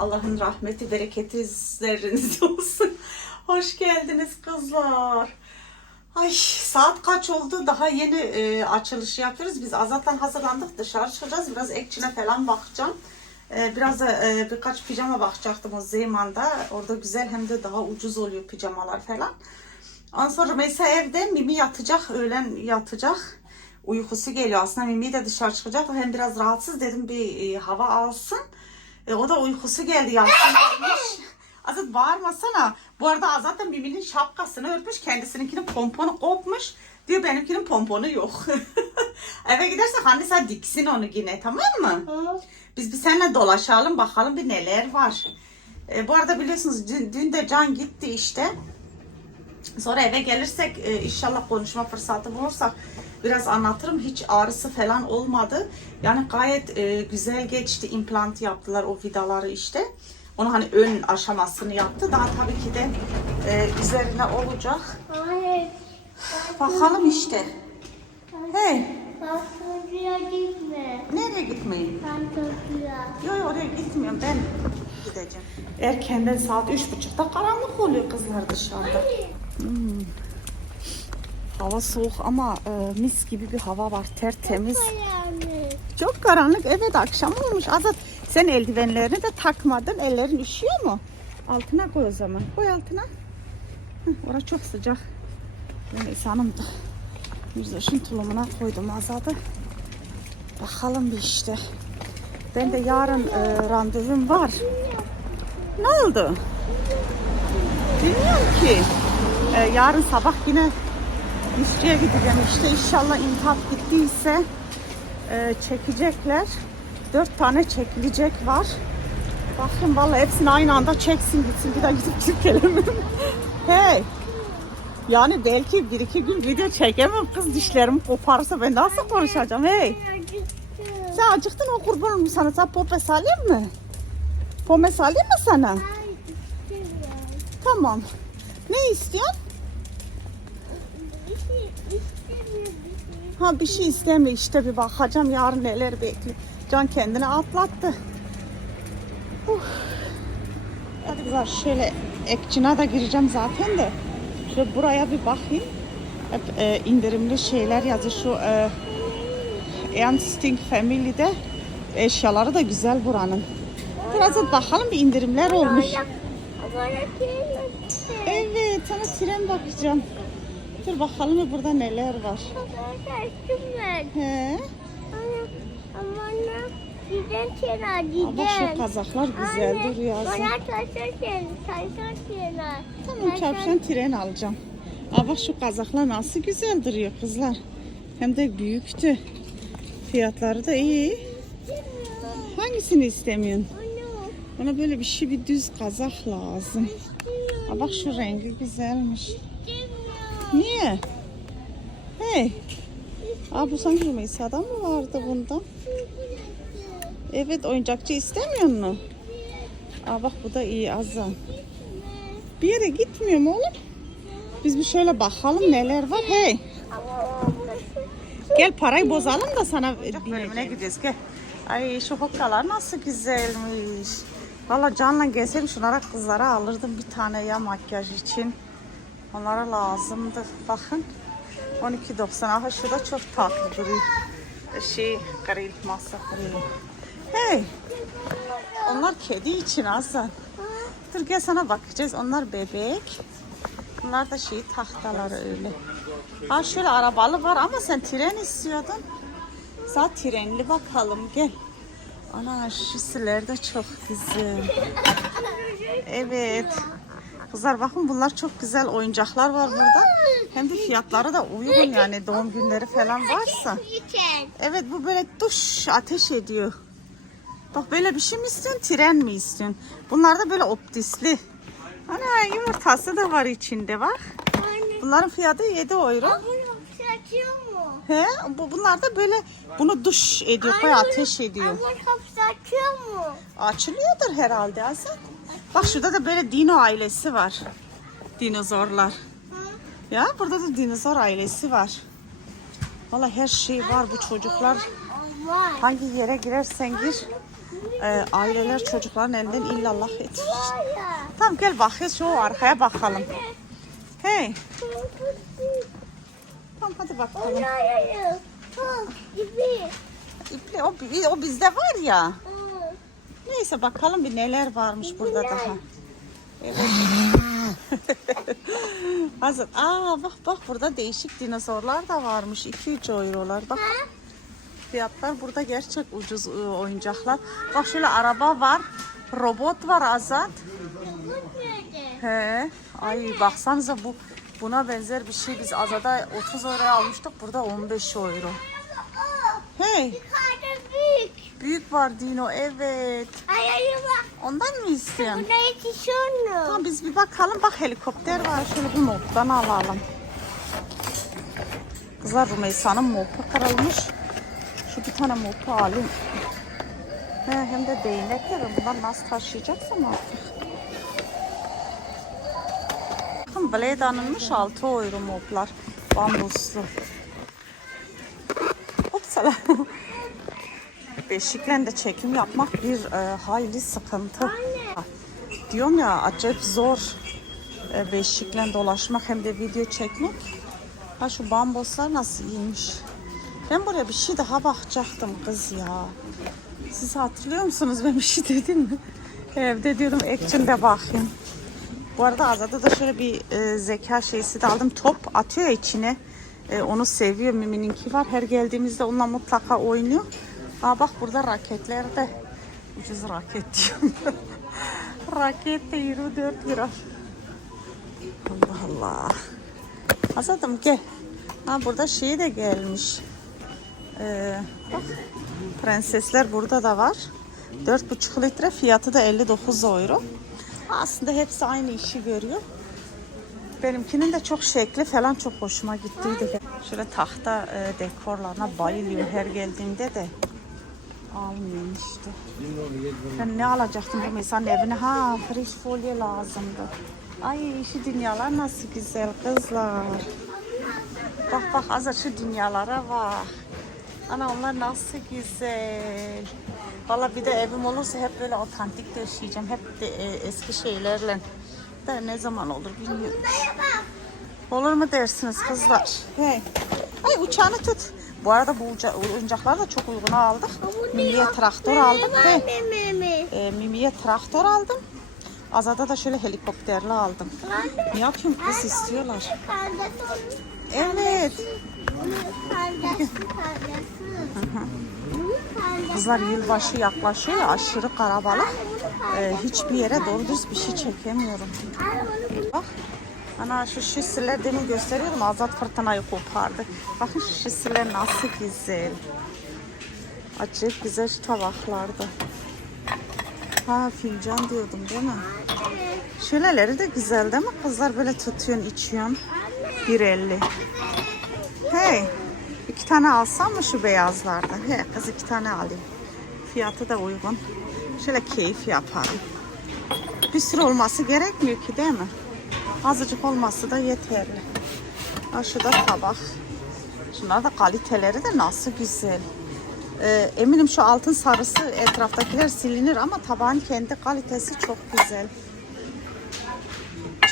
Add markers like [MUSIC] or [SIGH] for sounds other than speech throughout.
Allah'ın rahmeti, bereketi üzerinizde [LAUGHS] olsun. Hoş geldiniz kızlar. Ay saat kaç oldu? Daha yeni e, açılış yapıyoruz. Biz Azat'la hazırlandık. Dışarı çıkacağız. Biraz ekçine falan bakacağım. E, biraz da e, birkaç pijama bakacaktım o Zeyman'da. Orada güzel hem de daha ucuz oluyor pijamalar falan. Ondan sonra Meysa evde. Mimi yatacak. Öğlen yatacak. Uykusu geliyor. Aslında Mimi de dışarı çıkacak. Hem biraz rahatsız dedim bir e, hava alsın. E, o da uykusu geldi yatsın. [LAUGHS] Azat bağırmasana. Bu arada Azat da Mimi'nin şapkasını örtmüş. Kendisininkinin pomponu kopmuş. Diyor benimkinin pomponu yok. [LAUGHS] Eve gidersek anne sen diksin onu yine tamam mı? Biz bir seninle dolaşalım bakalım bir neler var. E, bu arada biliyorsunuz dün, dün de Can gitti işte. Sonra eve gelirsek e, inşallah konuşma fırsatı bulursak biraz anlatırım. Hiç ağrısı falan olmadı. Yani gayet e, güzel geçti. İmplant yaptılar o vidaları işte. Onu hani ön aşamasını yaptı. Daha tabii ki de e, üzerine olacak. Hayır. Bakalım işte. Hey, çocuğa gitme. nereye gitmeyin? Ben çocuğa. Yok oraya gitmiyorum ben gideceğim. Erkenden saat üç buçukta karanlık oluyor kızlar dışarıda. Hmm. Hava soğuk ama e, mis gibi bir hava var tertemiz. Ayağını. Çok karanlık evet akşam olmuş. Azat sen eldivenlerini de takmadın ellerin üşüyor mu? Altına koy o zaman. Koy altına. Hı, orası çok sıcak. Neyse hanım da Mirzoş'un tulumuna koydum Azat'ı. Bakalım bir işte. Ben de yarın e, randevum var. Ne oldu? Bilmiyorum ki. E, yarın sabah yine işçiye gideceğim. İşte inşallah intihap gittiyse e, çekecekler. Dört tane çekilecek var. Bakın vallahi hepsini aynı anda çeksin gitsin. Bir daha gidip gelemem. [LAUGHS] hey. Yani belki bir iki gün video çekemem. Kız dişlerim koparsa ben nasıl konuşacağım? Hey. Sen acıktın o kurban olayım sana. Sen popes alayım mı? Pomes alayım mı sana? Tamam. Ne istiyorsun? Ha bir şey istemiyor işte bir bakacağım yarın neler bekliyor. Can kendini atlattı. Uf. Hadi kızlar şöyle ekçine de gireceğim zaten de. Şöyle buraya bir bakayım. Hep e, indirimli şeyler yazıyor. Şu e, Ernstink Family'de eşyaları da güzel buranın. Biraz da bakalım bir indirimler olmuş. Evet sana tren bakacağım. Dur bakalım burada neler var. He. Ama şu kazaklar güzel duruyor Bana aslında. taşa şeyler, taşa şeyler. Tamam çarpışan tren alacağım. Aa bak şu kazaklar nasıl güzel duruyor kızlar. Hem de büyüktü. Fiyatları da iyi. Hangisini istemiyorsun? Bana böyle bir şey bir düz kazak lazım. Aa bak şu rengi güzelmiş. Niye? Hey. Aa bu sanki Rümeysa'da mı vardı bunda? Evet oyuncakçı istemiyor mu? Aa bak bu da iyi Azam. Bir yere gitmiyorum oğlum. Biz bir şöyle bakalım neler var. Hey. Gel parayı bozalım da sana bölümüne gideceğiz gel. Ay şu hokkalar nasıl güzelmiş. Valla canla gelsem şunlara kızlara alırdım bir tane ya makyaj için. Onlara lazımdı. Bakın. 12.90. Aha şu da çok tatlı duruyor. Şey, grill masa grill. Hey. Onlar kedi için Hasan. Dur gel sana bakacağız. Onlar bebek. Bunlar da şey tahtaları öyle. Ha şöyle arabalı var ama sen tren istiyordun. Sen trenli bakalım gel. Ana şişeler de çok güzel. Evet. Kızlar bakın bunlar çok güzel oyuncaklar var burada. Hem de fiyatları da uygun yani doğum günleri falan varsa. Evet bu böyle duş ateş ediyor. Bak böyle bir şey mi istiyorsun? Tren mi istiyorsun? Bunlar da böyle optisli. Ana yumurtası da var içinde bak. Bunların fiyatı 7 euro. He, bu bunlar da böyle bunu duş ediyor, böyle ateş ediyor. Ama kapısı açıyor mu? Açılıyordur herhalde Azat. Bak şurada da böyle dino ailesi var. Dinozorlar. Ya burada da dinozor ailesi var. Vallahi her şey var bu çocuklar. Hangi yere girersen gir. e, aileler çocukların elinden illallah ya. Tamam gel bakıyoruz şu arkaya bakalım. Hey. Tamam hadi bakalım. Oraya. Ha, gibi. İple, o, o bizde var ya. Hı. Neyse bakalım bir neler varmış burada daha. Evet. [LAUGHS] Hazır. Aa bak bak burada değişik dinozorlar da varmış. 2-3 eurolar. Bak fiyatlar burada gerçek ucuz ıı, oyuncaklar. Bak şöyle araba var. Robot var Azat. Nerede? He. Ay baksanıza bu buna benzer bir şey biz Azat'a 30 euro almıştık. Burada 15 euro. Hey. büyük. Büyük var Dino evet. Ay ay bak. Ondan mı istiyorsun? Buna yetişiyor mu? Tamam biz bir bakalım. Bak helikopter var. Şöyle bir moptan alalım. Kızlar Rümeysa'nın mopu kırılmış. Şu bir tane mopu alayım. He, hem de değnekle ben bundan nasıl taşıyacaksam artık. Bakın Blade alınmış 6 euro moplar. Bambuslu. Upsala. [LAUGHS] Beşikle de çekim yapmak bir e, hayli sıkıntı. Diyorum ya acayip zor e, beşikle dolaşmak hem de video çekmek. Ha şu bamboslar nasıl iyiymiş. Ben buraya bir şey daha bakacaktım kız ya. Siz hatırlıyor musunuz ben bir şey dedim mi? Evde diyordum action'da bakayım. Bu arada Azad'a da şöyle bir e, zeka şeysi de aldım. Top atıyor içine. E, onu seviyor. Mimi'ninki var. Her geldiğimizde onunla mutlaka oynuyor. Aa bak burada raketler de. Ucuz raket diyorum. [LAUGHS] raket de 24 lira. Allah Allah. Azad'ım gel. Ha burada şey de gelmiş. Ee, bak. Prensesler burada da var. 4,5 litre fiyatı da 59 euro. Aslında hepsi aynı işi görüyor. Benimkinin de çok şekli falan çok hoşuma gittiydi. Şöyle tahta e, dekorlarına bayılıyor her geldiğimde de. Almıyorum işte. Ben ne alacaktım bu insanın evine? Ha, fresh folyo lazımdı. Ay şu dünyalar nasıl güzel kızlar. Bak bak azar şu dünyalara bak. Ana onlar nasıl güzel. Valla bir de evim olursa hep böyle otantik döşeyeceğim. Hep de e, eski şeylerle. Da ne zaman olur bilmiyorum. Olur mu dersiniz kızlar? Hey. Ay uçağını tut. Bu arada bu oyuncakları da çok uyguna aldık. Mimi'ye traktör aldık. Hey. Mimi. E, Mimi'ye traktör aldım. Azada da şöyle helikopterli aldım. Ne yapayım kız istiyorlar. Evet. Kızlar yılbaşı yaklaşıyor ya aşırı karabalık. E, hiçbir yere doğru düz bir şey çekemiyorum. Bak. Ana şu şişeler demin gösteriyordum. Azat fırtınayı kopardı. Bakın şu şişeler nasıl güzel. Acayip güzel şu tabaklarda. Ha fincan diyordum değil mi? Şöyleleri de güzel değil mi? Kızlar böyle tutuyorsun içiyorsun. 1.50. Hey. iki tane alsam mı şu beyazlardan? He kız iki tane alayım. Fiyatı da uygun. Şöyle keyif yaparım. Bir sürü olması gerekmiyor ki değil mi? Azıcık olması da yeterli. Ha şu da tabak. Şunlar da kaliteleri de nasıl güzel. Ee, eminim şu altın sarısı etraftakiler silinir ama tabağın kendi kalitesi çok güzel.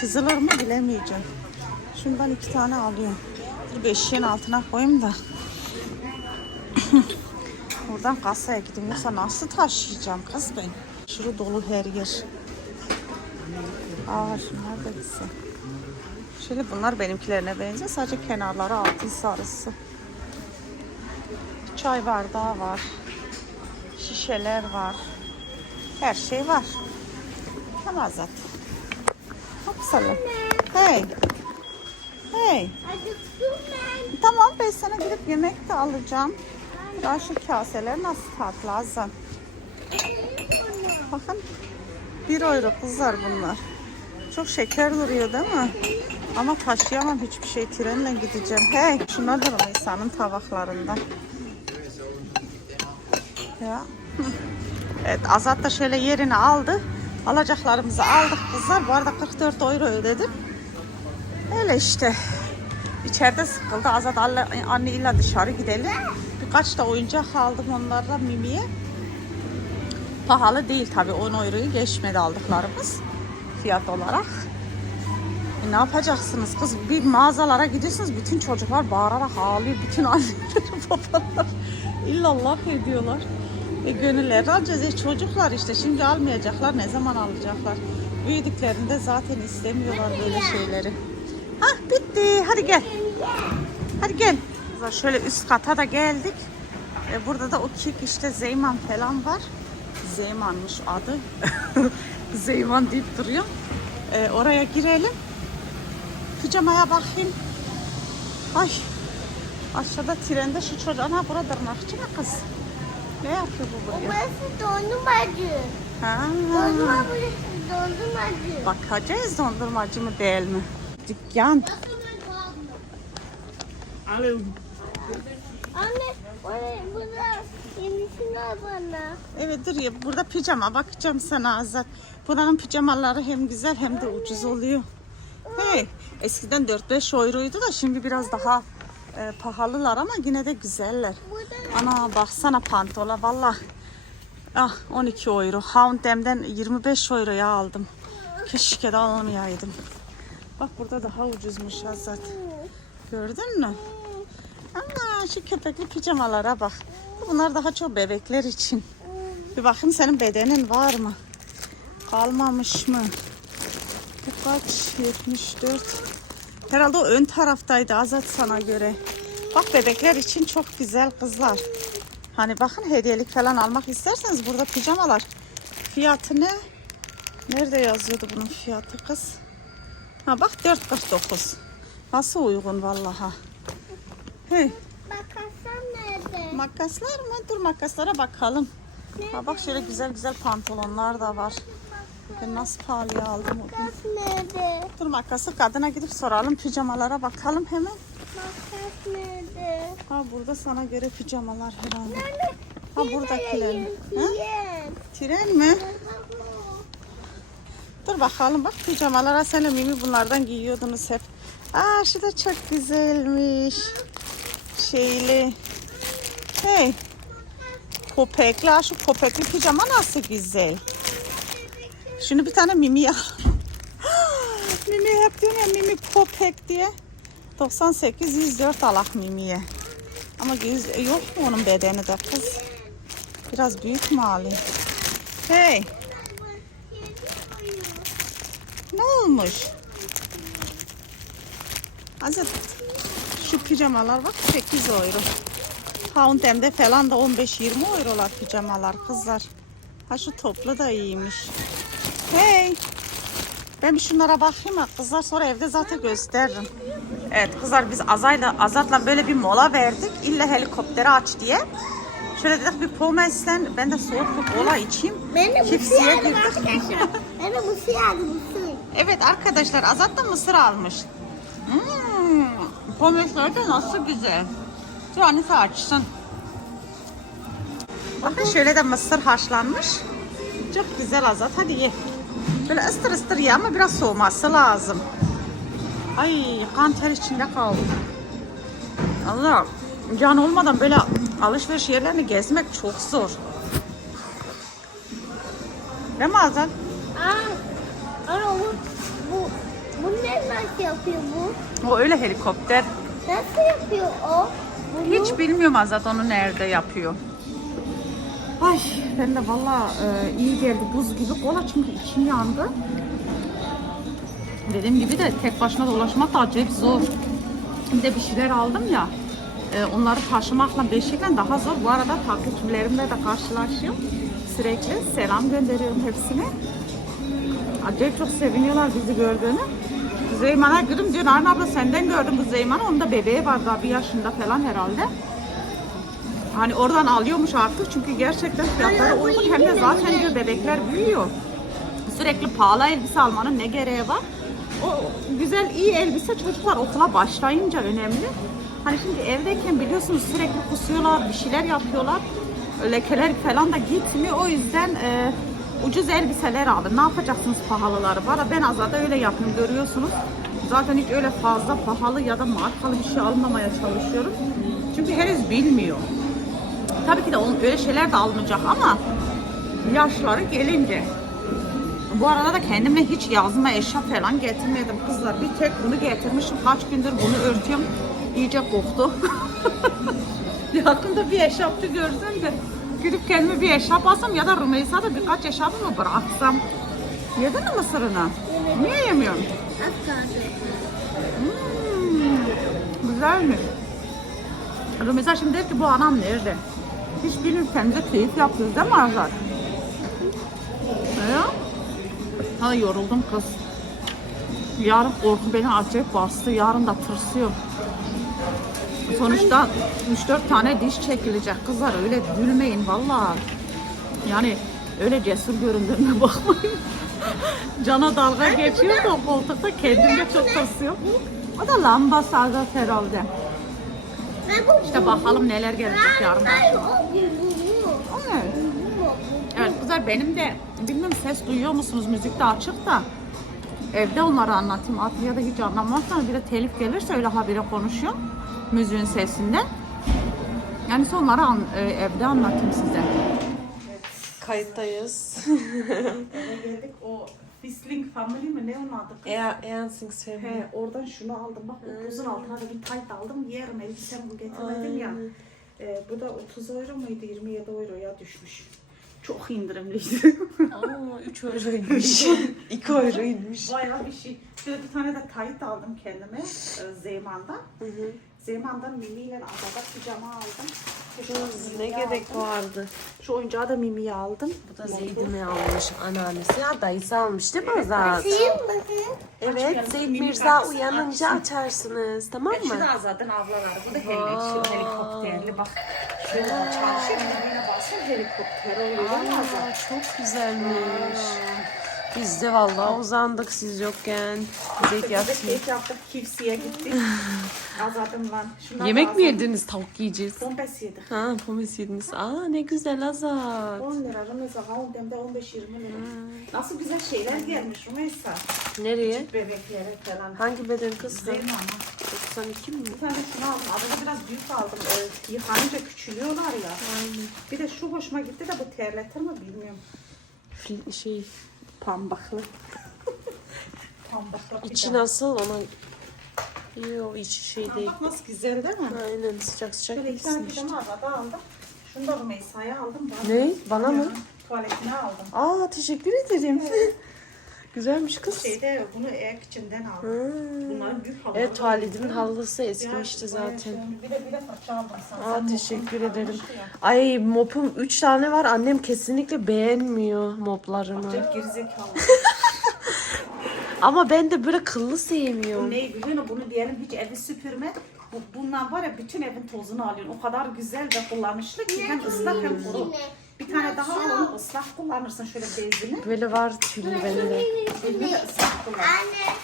Çizilir mi bilemeyeceğim. Şundan iki tane alıyorum. Bir beşiğin altına koyayım da. [LAUGHS] Buradan kasaya gideyim yoksa nasıl taşıyacağım kız ben? Şuru dolu her yer. Aa şunlar da güzel. Şöyle bunlar benimkilerine benziyor. Sadece kenarları altın sarısı. Çay bardağı var. Şişeler var. Her şey var. Tamam zaten. Hopsala. Hey. Hey. Tamam ben sana gidip yemek de alacağım. Daha şu kaseler nasıl tatlı Azam. Bakın. Bir euro kızlar bunlar. Çok şeker duruyor değil mi? Ama taşıyamam hiçbir şey. Trenle gideceğim. Hey şunlar da Rümeysa'nın tabaklarından. Ya. [LAUGHS] Evet Azat da şöyle yerini aldı. Alacaklarımızı aldık kızlar. Bu arada 44 euro ödedim. Öyle işte. İçeride sıkıldı. Azat anne, illa dışarı gidelim. Birkaç da oyuncak aldım onlarla Mimi'ye. pahalı değil tabii 10 euroyu geçmedi aldıklarımız fiyat olarak. E ne yapacaksınız kız? Bir mağazalara gidiyorsunuz bütün çocuklar bağırarak ağlıyor. Bütün anneler [LAUGHS] babalar illallah ediyorlar. E gönülleri alacağız. E çocuklar işte şimdi almayacaklar. Ne zaman alacaklar? Büyüdüklerinde zaten istemiyorlar böyle şeyleri. Hah bitti. Hadi gel. Hadi gel. Şöyle üst kata da geldik. E, burada da o kik işte Zeyman falan var. Zeymanmış adı. [LAUGHS] Zeyman deyip duruyor. E, oraya girelim. Pijamaya bakayım. Ay. Aşağıda trende şu çocuğun. Ana burada tırnakçı mı kız? Ne yapıyor bu buraya? Burası dondurmacı. Ha. Dondurma burası dondurmacı. Bakacağız dondurmacı mı değil mi? Dükkan. Anne, buraya, burada yenisini al bana. Evet dur ya burada pijama bakacağım sana Azat. Buranın pijamaları hem güzel hem de ucuz oluyor. Hey, eskiden 4-5 euroydu da şimdi biraz daha e, pahalılar ama yine de güzeller. Ana baksana pantola valla. Ah 12 euro. H&M'den 25 euroya aldım. Keşke de almayaydım. Bak burada daha ucuzmuş Azat. Gördün mü? Ana şu köpekli pijamalara bak. Bunlar daha çok bebekler için. Bir bakın senin bedenin var mı? Kalmamış mı? Bu kaç? 74. Herhalde o ön taraftaydı Azat sana göre. Bak bebekler için çok güzel kızlar. Hani bakın hediyelik falan almak isterseniz burada pijamalar. Fiyatı ne? Nerede yazıyordu bunun fiyatı kız? Ha bak 4.49. Nasıl uygun vallaha. Hey, makasam nerede? makaslar mı? Dur makaslara bakalım. Ha bak şöyle güzel güzel pantolonlar da var. Ben nasıl pahalıya aldım o gün. Nerede? Dur makası kadına gidip soralım pijamalara bakalım hemen. Makas nerede? Ha burada sana göre pijamalar herhalde. Anne, Ha buradakiler. yayın, Ha? yiyen. Tren mi? Dur bakalım bak pijamalara sen Mimi bunlardan giyiyordunuz hep. Aa şu da çok güzelmiş. Şeyli. Hey. Kopekli. Aa, şu kopekli pijama nasıl güzel. Şunu bir tane Mimi al. [GASPS] Mimi hep diyorum ya Mimi kopek diye. 98 104 alak Mimi'ye. Ama yüz, yok mu onun bedeni de kız? Biraz büyük mü alayım? Hey. Ne olmuş? Azat şu pijamalar bak 8 euro. H&M'de falan da 15-20 eurolar pijamalar kızlar. Ha şu toplu da iyiymiş. Hey. Ben bir şunlara bakayım ha kızlar sonra evde zaten gösteririm. Evet kızlar biz Azay'la Azat'la böyle bir mola verdik. İlla helikopteri aç diye. Şöyle dedik bir pomeslen ben de soğuk bir kola içeyim. Ben de siyahım girdik. arkadaşlar. [LAUGHS] Ben de siyahım bu siyah. Evet arkadaşlar Azat da mısır almış. Hmm, pomesler de nasıl güzel. Dur annesi açsın. Bakın şöyle de mısır haşlanmış. Çok güzel Azat hadi ye. Böyle ıstır ıstır ye ama biraz soğuması lazım. Ay kan ter içinde kaldım. Allah can olmadan böyle alışveriş yerlerini gezmek çok zor. Mi Azat? Aa, ana bu, bu, bunu ne nasıl yapıyor bu? O öyle helikopter. Nasıl yapıyor o? Bunu? Hiç bilmiyorum Azat onu nerede yapıyor. Ay ben de valla e, iyi geldi buz gibi kola çünkü içim yandı. Dediğim gibi de tek başına dolaşmak da acayip zor. Bir de bir şeyler aldım ya. e, onları taşımakla beşikle daha zor. Bu arada takipçilerimle de karşılaşıyorum. Sürekli selam gönderiyorum hepsine. Acayip çok seviniyorlar bizi gördüğünü. Zeyman'a gülüm diyor Narin abla senden gördüm bu Zeyman'ı. Onun da bebeği var daha bir yaşında falan herhalde. Hani oradan alıyormuş artık çünkü gerçekten fiyatları uygun hem de zaten diyor bebekler büyüyor. Sürekli pahalı elbise almanın ne gereği var? O güzel iyi elbise çocuklar okula başlayınca önemli. Hani şimdi evdeyken biliyorsunuz sürekli kusuyorlar, bir şeyler yapıyorlar. Lekeler falan da gitmiyor. O yüzden e, ucuz elbiseler alın. Ne yapacaksınız pahalıları? Var ben azada öyle yapıyorum görüyorsunuz. Zaten hiç öyle fazla pahalı ya da markalı bir şey almamaya çalışıyorum. Çünkü henüz bilmiyor. Tabii ki de onun öyle şeyler de alınacak ama yaşları gelince. Bu arada da kendimle hiç yazma eşya falan getirmedim kızlar. Bir tek bunu getirmişim. Kaç gündür bunu örtüyorum. İyice koktu. [LAUGHS] Yakında bir eşarpçı görsem de gidip kendime bir eşarp alsam ya da Rümeysa da birkaç eşarpımı bıraksam. Yedin mi mısırını? Niye yemiyorsun? Hmm, güzelmiş. Rümeysa şimdi der ki bu anam nerede? Hiç bilmiyorum kendimize keyif yapıyoruz değil mi Azat? Ya? Ha yoruldum kız. Yarın korku beni acayip bastı. Yarın da tırsıyorum. Sonuçta 3-4 tane diş çekilecek kızlar öyle gülmeyin vallahi. Yani öyle cesur göründüğüne [LAUGHS] bakmayın. Cana dalga geçiyor da koltukta kendim de çok tırsıyorum. O da lamba Azat herhalde. İşte bakalım neler gelecek yarın. Evet. Evet kızlar benim de bilmiyorum ses duyuyor musunuz müzik de açık da evde onları anlatayım. Atlıya da hiç anlamazsan bir de telif gelirse öyle habire konuşuyorum müziğin sesinden. Yani sonları an- e, evde anlatayım size. Kayıttayız. Eve geldik o Fisling Family mi ne onun adı? Eğer Eansings Family. He, oradan şunu aldım bak uzun altına da bir tayt aldım yerim elbisem bu getirmedim ya. Ee, bu da 30 euro muydu 27 euroya düşmüş. Çok indirimliydi. Aa 3 euroymuş. 2 euroymuş. Bayağı bir şey. Şöyle bir tane de tayt aldım kendime e, Zeyman'dan. Zeyman'dan Mimi ile Azada pijama aldım. Kız ne Mimi'yi gerek aldım. vardı. Şu oyuncağı da Mimi'ye aldım. Bu da Zeyd'ime almış anneannesi. Ya dayısı almış değil mi Azat? Bakayım bakayım. Evet Zeyd Mimi Mirza uyanınca açsın. açarsınız tamam Şu mı? da Azad'ın ablaları. Bu da helikopter, helikopterli. Bak şöyle çalışıyor. Basın helikopter oluyor. Aa, çok güzelmiş. Biz de vallahi uzandık siz yokken. De yatıyor. keyif yaptık. Kipsi'ye gittik. [LAUGHS] Azad'ımla. Şunlar da Yemek mi yediniz? Tavuk yiyeceğiz. Pompes yedik. Ha pomes yediniz. Aa ne güzel Azat. 10 lira Rümeysa. Havundem'de 15-20 lira. Nasıl güzel şeyler gelmiş Rümeysa. Nereye? Bebeklere falan. Hangi beden kız? Zeyno ama. 92 mi? Bir tane şunu aldım. Adada biraz büyük aldım. Ee, yıkanınca küçülüyorlar ya. Bir de şu hoşuma gitti de bu terletir mi bilmiyorum. Fil- Şey, Pambaklı. Pambaklı. içi nasıl ona? Yok içi şey değil. Bak nasıl güzel değil mi? Aynen sıcak sıcak Şöyle iki tane işte. adada aldım. Şunu da Rümeysa'ya aldım. Bana- Ne? Bana mı? Tuvaletine aldım. Aa teşekkür ederim. Güzelmiş kız. Şeyde bunu ayak içinden aldım. Hmm. Bunların büyük halıları. Evet tuvaletimin halısı Ya, eskimişti bayağı zaten. Bir de bir de fırça aldım sana. Aa Sen teşekkür ederim. ya. Ay mopum 3 tane var. Annem kesinlikle beğenmiyor moplarımı. Çok gerizekalı. [LAUGHS] Ama ben de böyle kıllı Bu sevmiyorum. neyi biliyor musun? Bunu diyelim hiç evi süpürme. Bu, bundan var ya bütün evin tozunu alıyorsun. O kadar güzel ve kullanışlı ki hem ıslak hem kuru. Bir tane daha al onu ıslak kullanırsın şöyle bezini. Böyle var tüylü bende. Bezini de ıslak kullan. Anne.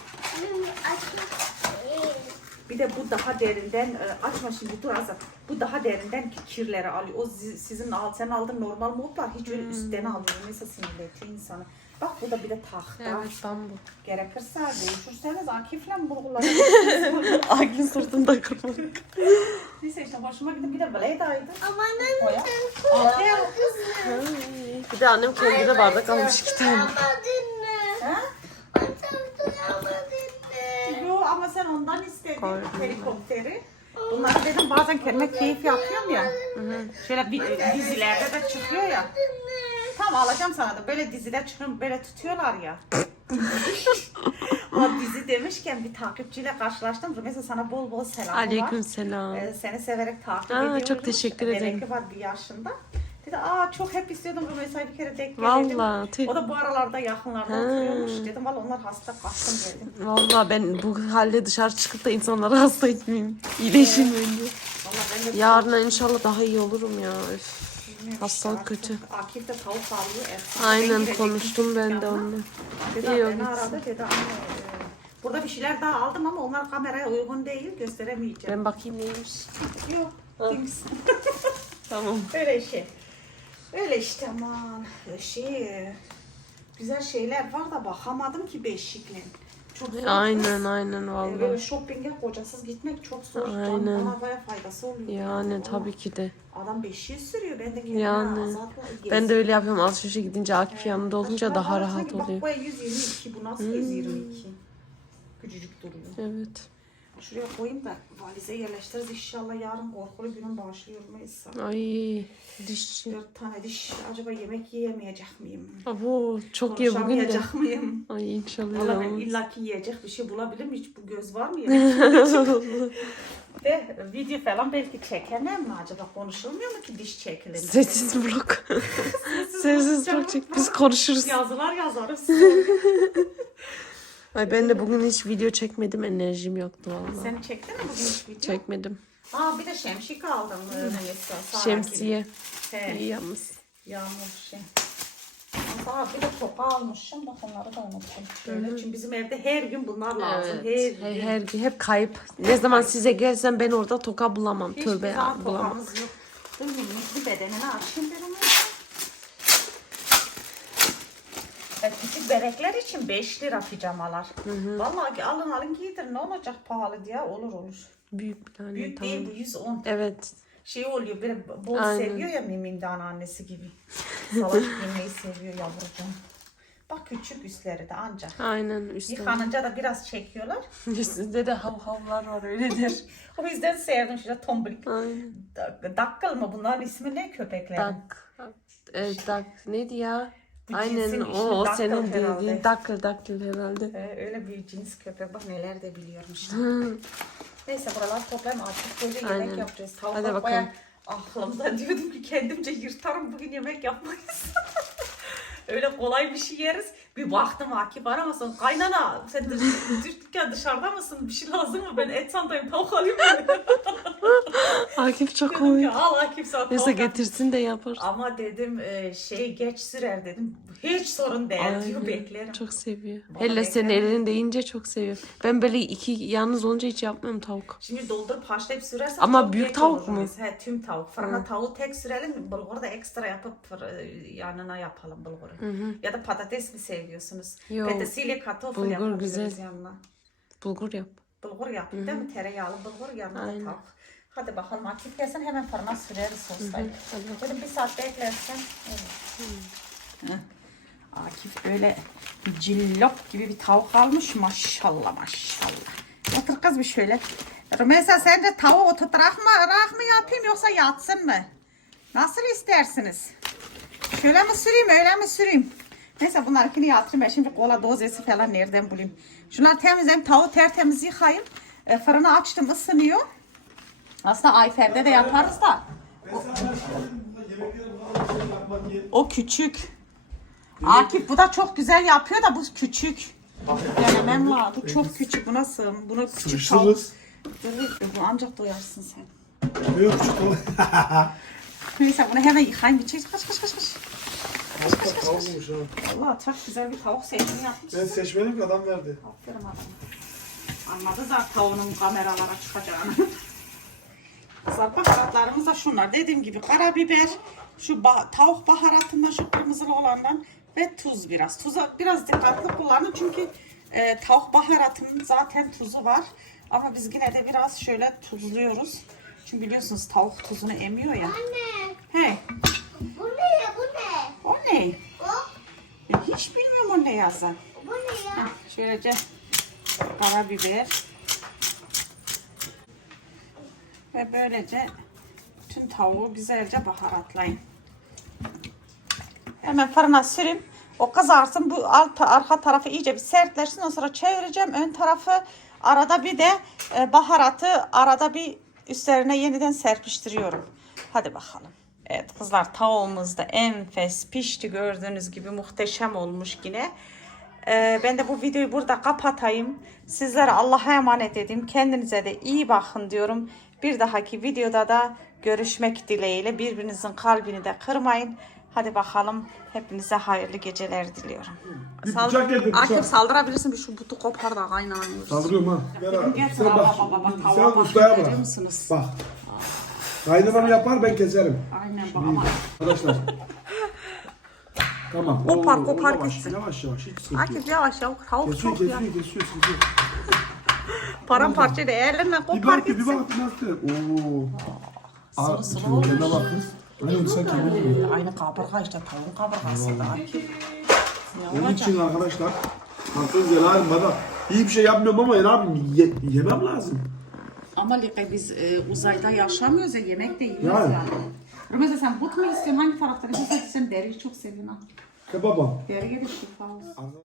Bir de bu daha derinden e, açma şimdi dur Azat. Bu daha derinden ki- kirleri alıyor. O zi- sizin al, sen aldığın normal modlar hiç öyle üstten almıyor. Mesela sinirletiyor insanı. Bak bu da bir de tahta. Evet bambu. Gerekirse değişirseniz Akif'le kullanabilirsiniz. [LAUGHS] Aklın sırtında kapalı. Neyse işte hoşuma gitti. Bir de Blade'aydı. Ama ne Oya. Arkaya bak. Bir de annem kendine bardak almış iki tane. Ama sen ondan istedin helikopteri. Bunları dedim bazen kendime keyif yapıyorum ya. Şöyle bir, dizilerde de çıkıyor ya. Tamam alacağım sana da böyle diziler çıkıyor böyle tutuyorlar ya. o dizi demişken bir takipçiyle karşılaştım. Mesela sana bol bol selam Aleyküm var. selam. Ee, seni severek takip Aa, ediyorum. çok teşekkür ederim. Belki var bir yaşında. Dedi aa çok hep istiyordum Rümeysa'yı bir kere denk gelelim. tüh. O da bu aralarda yakınlarda Ha. oturuyormuş. Dedim valla onlar hasta kaçtım geldim. Vallahi ben bu halde dışarı çıkıp da insanları [LAUGHS] hasta etmeyeyim. İyileşeyim önce. Valla ben de Yarına inşallah daha iyi olurum ya. Üf. Hastalık kötü. Ben Aynen konuştum ben de onunla. Dedi İyi beni olmuş. aradı dedi anne e, burada bir şeyler daha aldım ama onlar kameraya uygun değil gösteremeyeceğim. Ben bakayım neymiş. Yok. Things. [LAUGHS] Tamam. Öyle şey. Öyle işte aman. Şey güzel şeyler var da bakamadım ki beşikle. Çok zor. Aynen aynen Ee, vallahi. Böyle shopping'e kocasız gitmek çok zor. Aynen. Bana baya faydası oluyor. Yani Aa, tabii ki de. Adam 5 yıl sürüyor. Ben de kendime Yani. azatla Ben de öyle yapıyorum. Alışverişe gidince Akif yanında olunca daha rahat oluyor. Hmm. Bak bu 122 bu nasıl 122? Küçücük duruyor. Evet. Şuraya koyayım da valize yerleştiririz. İnşallah yarın korkulu günün başlıyor Meysa. Ay dişçi. Dört tane diş. Acaba yemek yiyemeyecek miyim? Abo çok iyi bugün de. Mıyım? Ay inşallah. Valla ben illaki yiyecek bir şey bulabilirim. Hiç bu göz var mı yemek [LAUGHS] Ve video falan belki çekemem mi acaba? Konuşulmuyor mu ki diş çekilince? Sessiz bırak. [LAUGHS] Sessiz bırak çek. Biz konuşuruz. Yazılar yazarız. [LAUGHS] Ay ben de bugün hiç video çekmedim. Enerjim yoktu vallahi. Sen çektin mi bugün hiç video? Çekmedim. Aa bir de şemşik aldım. Sara Şemsiye. He. İyi yapmışsın. Yağmur şey. Aa bir de toka almışım. Bak onları da unuttum. Şöyle. Çünkü bizim evde her gün bunlar lazım. Evet. Her Her, gün. her, gün hep kayıp. Ne zaman size gelsem ben orada toka bulamam. Hiçbir Tövbe zaman bulamam. tokamız yok. Dur minik bedenini açayım ben onu. Küçük bebekler için 5 lira pijamalar. Vallahi alın alın giydirin ne olacak pahalı diye olur olur. Büyük bir tane Büyük tamam. değil bu 110. Evet. Şey oluyor böyle bol Aynen. seviyor ya Mimin'den annesi gibi. Salak [LAUGHS] yemeği seviyor yavrucuğum. Bak küçük üstleri de ancak. Aynen üstten. Yıkanınca da biraz çekiyorlar. [LAUGHS] Sizde de hav havlar var öyledir. [LAUGHS] O yüzden sevdim şöyle tombilik. Aynen. Dak- Dakkal mı bunların ismi ne köpeklerin? Dak. E, dak neydi ya? Bu Aynen cinsin o, ismi o senin herhalde. dediğin dakıl dakıl herhalde. Ee, öyle bir cins köpek bak neler de biliyormuş. Neyse buralar toplayayım artık böyle yemek Aynen. yapacağız. Hadi Tavuklar bakalım. bayağı aklımda [LAUGHS] diyordum ki kendimce yırtarım bugün yemek yapmayız. [LAUGHS] öyle kolay bir şey yeriz. Bir baktım Akif aramasın. Kaynana sen dış, dış, dışarıda mısın? Bir şey lazım mı? Ben et sandayım tavuk alayım mı? [LAUGHS] Akif çok Dedim komik. ki al Akif sana Neyse tavuk al." getirsin de yapar. Ama dedim e, şey geç sürer dedim. Hiç sorun değil diyor Aynen. beklerim. Çok seviyor. Bana Hele senin elin deyince çok seviyor. Ben böyle iki yalnız olunca hiç yapmıyorum tavuk. Şimdi doldurup haşlayıp sürersen Ama çok büyük geç tavuk olur mu? biz. He tüm tavuk. Fırına tavuğu tek sürelim. Bulguru da ekstra yapıp fır- yanına yapalım bulguru. Ya da patates mi seviyorsunuz? Yok. Petesilya kartoffel Bulgur yapabiliriz güzel. yanına. Bulgur yap. Bulgur yapayım değil mi? Tereyağlı bulgur yanına Aynen. tavuk. Hadi bakalım Akif gelsin hemen fırına süreriz bakalım. Dedim bir saat. Evet. Hı. Akif öyle cillop gibi bir tavuk almış maşallah maşallah. Otur kız bir şöyle. Rümeysa sen de tavuğu oturtarak mı, rak mı yapayım yoksa yatsın mı? Nasıl istersiniz? Şöyle mi süreyim öyle mi süreyim? Neyse bunlarkini yatırayım ben şimdi kola dozesi falan nereden bulayım? Şunları temizleyeyim tavuğu tertemiz yıkayayım. E, fırını açtım ısınıyor. Aslında Ayfer'de de yaparız da. O küçük. Akif bu da çok güzel yapıyor da bu küçük. Denemem lazım. Çok küçük. Bu nasıl? Bunu küçük tavuk. Bu ancak doyarsın sen. Yok küçük olur. [LAUGHS] Neyse bunu hemen yıkayayım bir çek. Kaç kaç kaç kaç. Hakikaten tavukmuş ha. Allah çok güzel bir tavuk seçimi yapmış. Ben seçmedim ki adam verdi. Aferin adama. Anladı zaten tavuğunun kameralara çıkacağını. Kızlar baharatlarımız da şunlar. Dediğim gibi karabiber, şu ba- tavuk baharatından şu kırmızılı olandan ve tuz biraz. Tuza biraz dikkatli kullanın çünkü e, tavuk baharatının zaten tuzu var. Ama biz yine de biraz şöyle tuzluyoruz. Çünkü biliyorsunuz tavuk tuzunu emiyor ya. Anne, He, bu ne? Bu ne? o ne? O, Ben hiç o yazan. bu ne ya? Heh, Şöylece karabiber ve böylece tüm tavuğu güzelce baharatlayın. Hemen fırına süreyim. O kızarsın. Bu alt arka tarafı iyice bir sertleşsin. Ondan sonra çevireceğim. Ön tarafı arada bir de e, baharatı arada bir üstlerine yeniden serpiştiriyorum. Hadi bakalım. Evet kızlar tavuğumuz da enfes pişti gördüğünüz gibi muhteşem olmuş yine. Ee, ben de bu videoyu burada kapatayım. Sizlere Allah'a emanet edeyim. Kendinize de iyi bakın diyorum. Bir dahaki videoda da görüşmek dileğiyle. Birbirinizin kalbini de kırmayın. Hadi bakalım. Hepinize hayırlı geceler diliyorum. Bir bıçak getir, bıçak. Akif saldırabilirsin. Bir şu butu kopar da kaynanıyoruz. Saldırıyorum ha. Ver abi. Sen bak. Sen ustaya bak. bak. Kaynanam yapar ben keserim. Aynen bak ama. Arkadaşlar. Tamam. Kopar, Oo, kopar yavaş, gitsin. Yavaş yavaş hiç sıkıntı yok. Akif yavaş yavaş. Tavuk Kesiyor çok ya. kesiyor kesiyor kesiyor. [LAUGHS] Paramparça da eğerlerinden Bir kopar bak bir bak nasıl? Oo. Aa, sıvı kemiklerine bak kız. Öyle sen kemik mi? Aynı kaburga işte tavuğun kaburgası da Akif. Onun için arkadaşlar. Hakkınız helal bana. İyi bir şey yapmıyorum ama ne yapayım? Ye, yemem lazım. Ama Lika biz e, uzayda yaşamıyoruz ya yemek de yiyoruz Yani. yani. Rumeza sen but mu istiyorsun? Hangi taraftan istiyorsun? Sen deriyi çok seviyorsun. Kebaba. Deriye de şifa olsun.